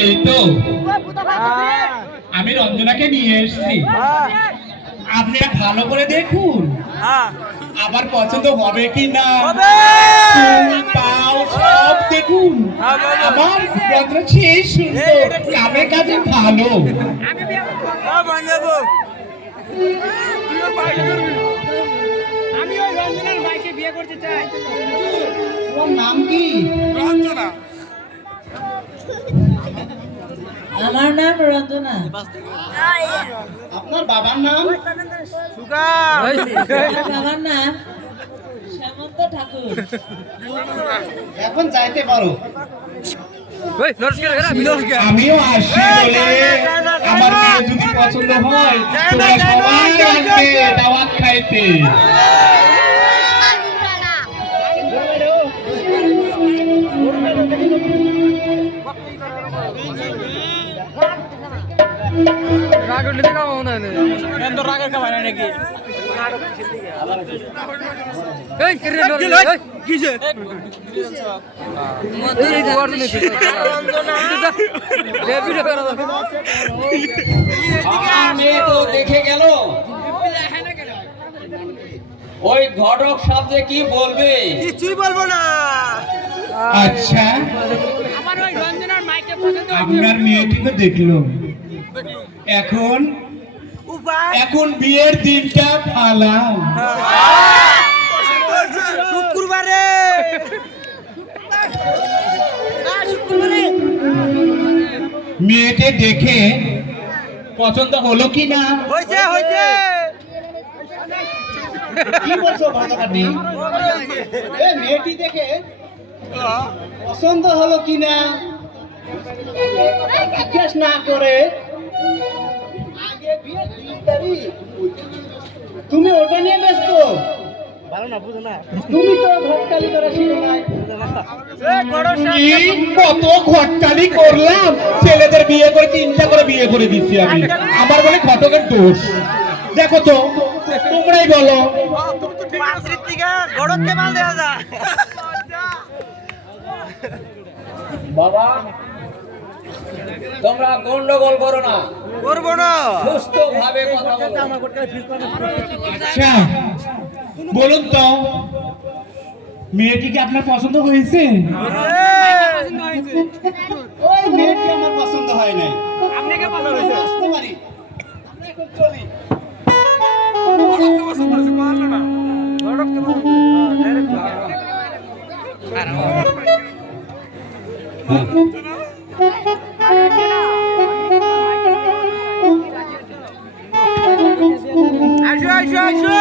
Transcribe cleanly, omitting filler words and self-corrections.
এই তো আমি রঞ্জনাকে নিয়ে এসেছি, আপনারা ভালো করে দেখুন আবার পছন্দ হবে কি না। পাও সব দেখুন, আমার রঞ্জনা সেই সুন্দর, কামে কাজে ভালো। আমি ওই রঞ্জনার ভাইকে বিয়ে করতে চাই। তোমার নাম কি? রঞ্জনা। আমার নাম রঞ্জনা। আপনার বাবার নাম? বাবার নাম শ্যামন্ত ঠাকুর। এখন যাইতে পারো। আমিও আসি বলে আমার মেয়ে যদি পছন্দ হয় তোমরা সবাই আসবে দাওয়াত খাইতে। মেয়ে তো দেখে গেল, ওই ঘটক সাহেব যে কি বলবে কিছুই বলবো না। আচ্ছা, আমার ওই রঞ্জনার মাইকে পছন্দ আপনার মেয়েটি তো দেখলো, এখন এখন বিয়ের দিনটা ফালাও। শুক্রবারে। মেয়েকে দেখে পছন্দ হলো কি না? হয়েছে হয়েছে। কি বলছো ভাতাকাটি? মেয়েটি দেখে পছন্দ হলো কিনা জিজ্ঞেস না করে আগে বিয়ের 3 তারিখ তুমি ওটা নিয়ে ব্যস্ত। তুমি তো ঘটকালি করা শিখো নাই। কত ঘটকালি করলাম, ছেলেদের বিয়ে করে 3টা করে বিয়ে করে দিচ্ছি আমি, আমার বলে ঘটকের দোষ। দেখো তো, তোমরাই বলো। বাবা তোমরা গন্ডগোল করো না, করবো না। সুস্থ ভাবে কথা বলো। আচ্ছা বলুন তো, মেয়েটি কি আপনার পছন্দ হয়েছে? ওই মেয়েটি আমার পছন্দ হয় নাই। আপনাকে পছন্দ হয়েছে? আসতে পারি, আমরা এখন চলি। আসো আসো আসো।